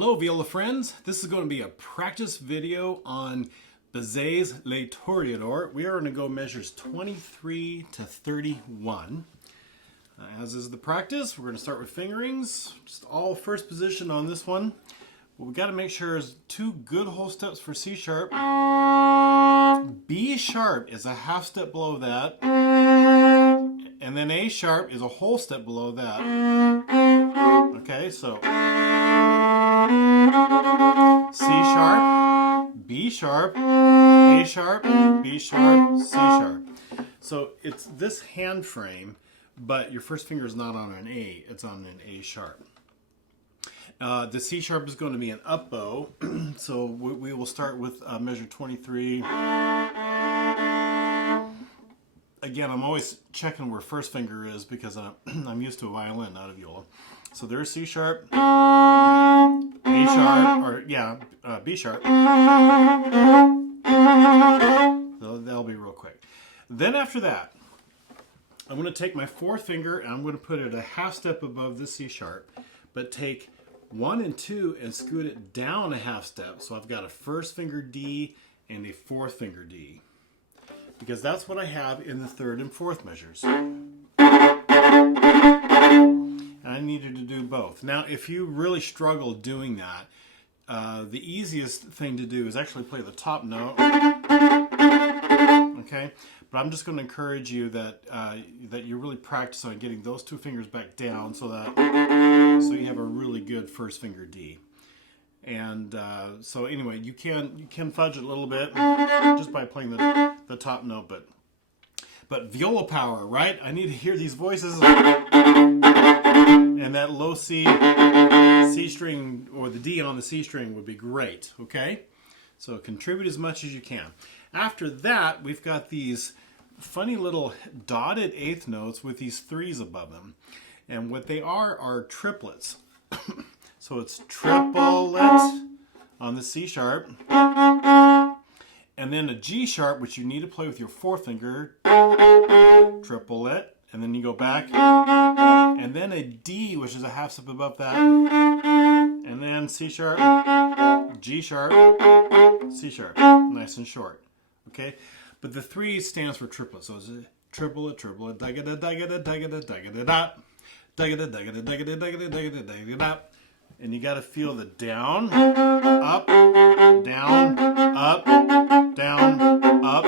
Hello Viola friends, this is going to be a practice video on Bizet's Les Toréadors. We are going to go measures 23 to 31. As is the practice, we're going to start with fingerings, just all first position on this one. What we got to make sure is two good whole steps for C sharp. B sharp is a half step below that, and then A sharp is a whole step below that. Okay, so C sharp, B sharp, A sharp, B sharp, C sharp. So it's this hand frame, but your first finger is not on an A, it's on an A sharp. The C sharp is going to be an up bow, so we will start with measure 23. Again, I'm always checking where first finger is because I'm used to a violin, not a viola. So there's C sharp, A sharp, or yeah, B sharp. So that'll be real quick. Then after that, I'm going to take my fourth finger and I'm going to put it a half step above the C sharp, but take 1 and 2 and scoot it down a half step. So I've got a first finger D and a fourth finger D, because that's what I have in the third and fourth measures. And I needed to do both. Now, if you really struggle doing that, the easiest thing to do is actually play the top note. Okay, but I'm just going to encourage you that that you really practice on getting those two fingers back down so you have a really good first finger D. And so anyway, you can fudge it a little bit just by playing the top note, but viola power, right? I need to hear these voices, and that low C string, or the D on the C string, would be great. Okay, so contribute as much as you can. After that, we've got these funny little dotted eighth notes with these threes above them, and what they are triplets. So it's triplet on the C sharp, and then a G sharp, which you need to play with your fourth finger, triplet, and then you go back, and then a D, which is a half step above that, and then C sharp, G sharp, C sharp, nice and short. Okay, but the 3 stands for triplet, so it's a triplet, triplet, da-ga-da, da-ga-da, da-ga-da, da-ga-da-da, da-ga-da, da-ga-da, da-ga-da, da-ga-da, da-ga-da, da-ga-da. And you got to feel the down, up, down, up, down, up,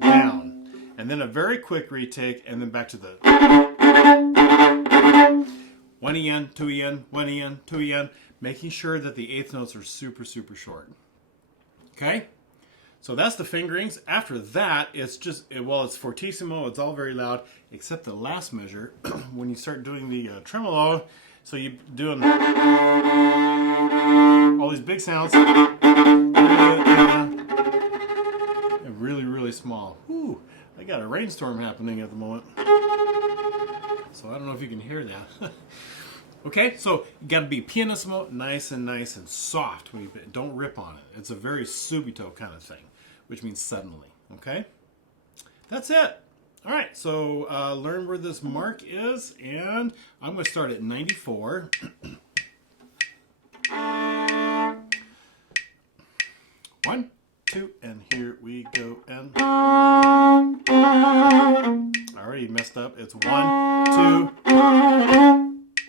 down. And then a very quick retake, and then back to the 1 yen, 2 yen, 1 yen, 2 yen, making sure that the eighth notes are super, super short. Okay? So that's the fingerings. After that, it's just, well, it's fortissimo, it's all very loud, except the last measure, when you start doing the tremolo. So you're doing all these big sounds, and really, really small. Whew, I got a rainstorm happening at the moment, so I don't know if you can hear that. Okay, so you got to be pianissimo, nice and soft. When you don't rip on it. It's a very subito kind of thing, which means suddenly. Okay, that's it. All right, so learn where this mark is, and I'm going to start at 94. 1, 2, and here we go. And I already messed up. It's 1, 2.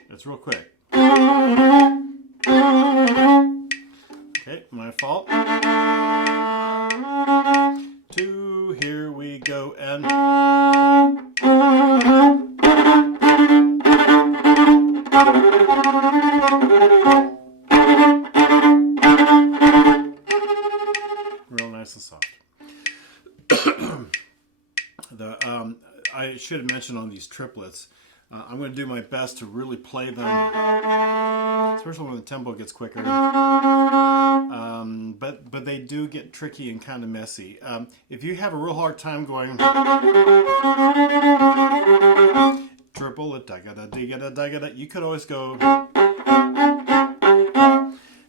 It's real quick. Okay, my fault. 2, here we go, and real nice and soft. I should have mentioned on these triplets, I'm going to do my best to really play them, especially when the tempo gets quicker. But they do get tricky and kind of messy. If you have a real hard time going triple, you could always go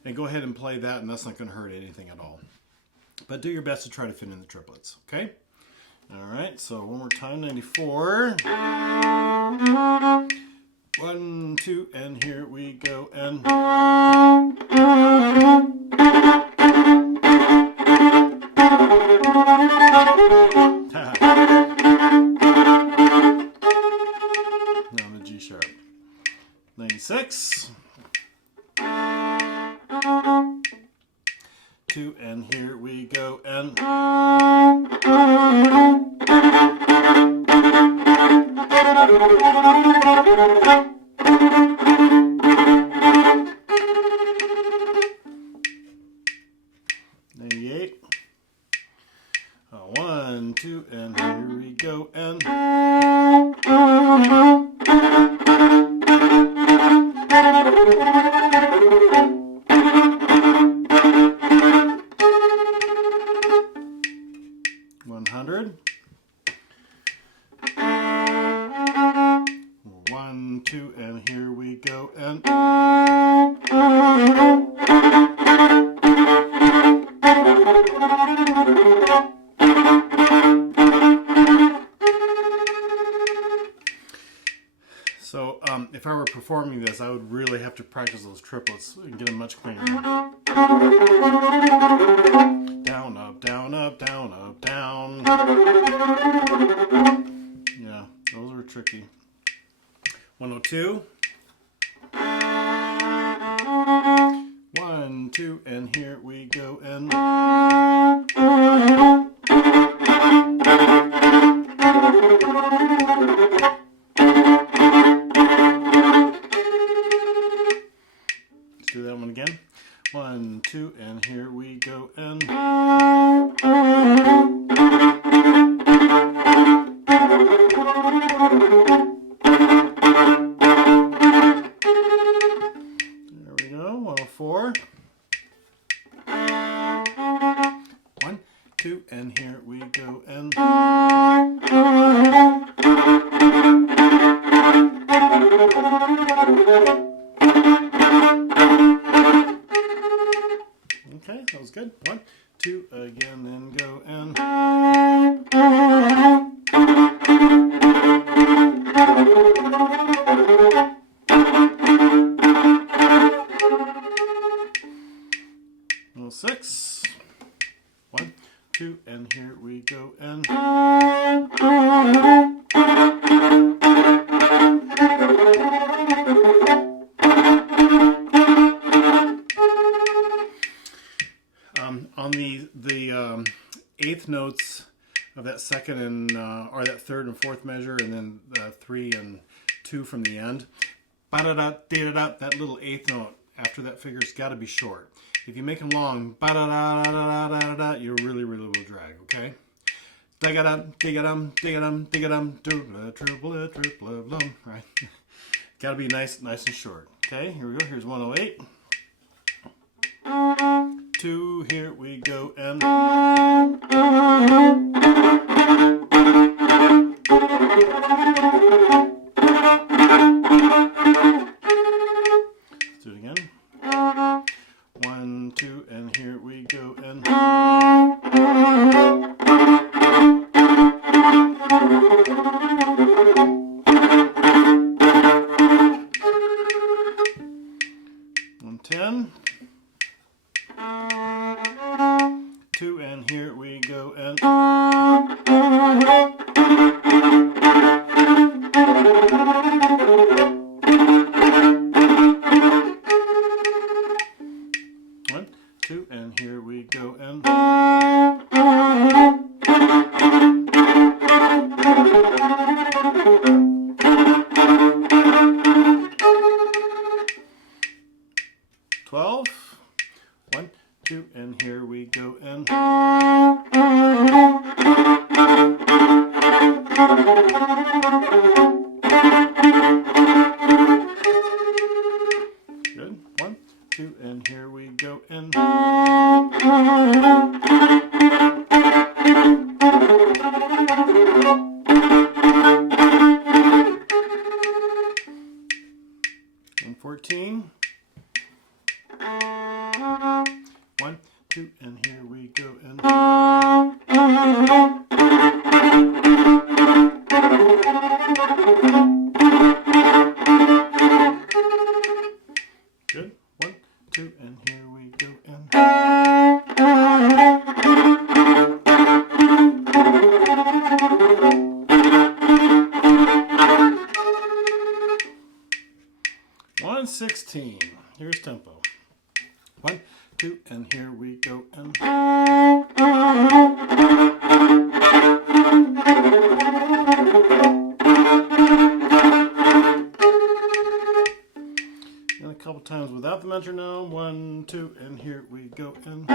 and go ahead and play that, and that's not going to hurt anything at all. But do your best to try to fit in the triplets. Okay. All right, so one more time, 94. 1, 2, and here we go, and Now the G sharp. 96. 2, and here we go, and 98. 1, 2, and here we go, and 100. 1, 2, and here we go, and so if I were performing this, I would really have to practice those triplets and get them much cleaner. Down, up, down, up, down, up, down. Yeah, those were tricky. 102. 1, 2, and here we go, and let's do that one again. 1, 2, and here we go, and there we go. 104. 1, 2, and here we go, and okay, that was good. 1, 2, again, and go, and well, 6. 1, 2, and here we go, and on the eighth notes of that second and or that third and fourth measure, and then 3 and 2 from the end, ba-da-da, da-da-da, that little eighth note after that figure's got to be short. If you make them long, ba-da-da-da-da-da-da-da, you really, really will drag, okay? Da-ga-dum, dig-a-dum, dig-a-dum, dig-a-dum, triplet, triplet, triplet, blum, right? Got to be nice and short. Okay, here we go. Here's 108. 2, here we go, and let's do it again. 1, 2, and here we go, and ten. 2, and here we go, and one, 2, and here we go, and One, 2, and here we go, and good. 1, 2, and here we go, and and 14. 1, 2, and here we go, and good. 1, 2, and here we go, 116. Here's tempo. 1, 2, and here we go. And a couple times without the metronome. 1, 2, and here we go. And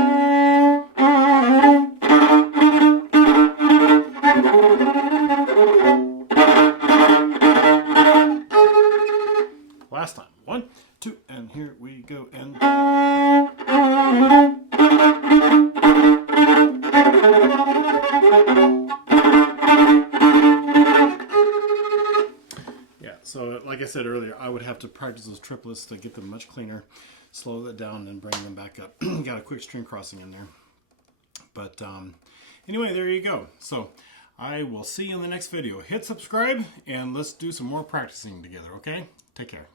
last time. 1, 2, and here we go. And yeah, so like I said earlier, I would have to practice those triplets to get them much cleaner, slow that down, and then bring them back up. Got a quick string crossing in there. But anyway, there you go. So I will see you in the next video. Hit subscribe, and let's do some more practicing together, okay? Take care.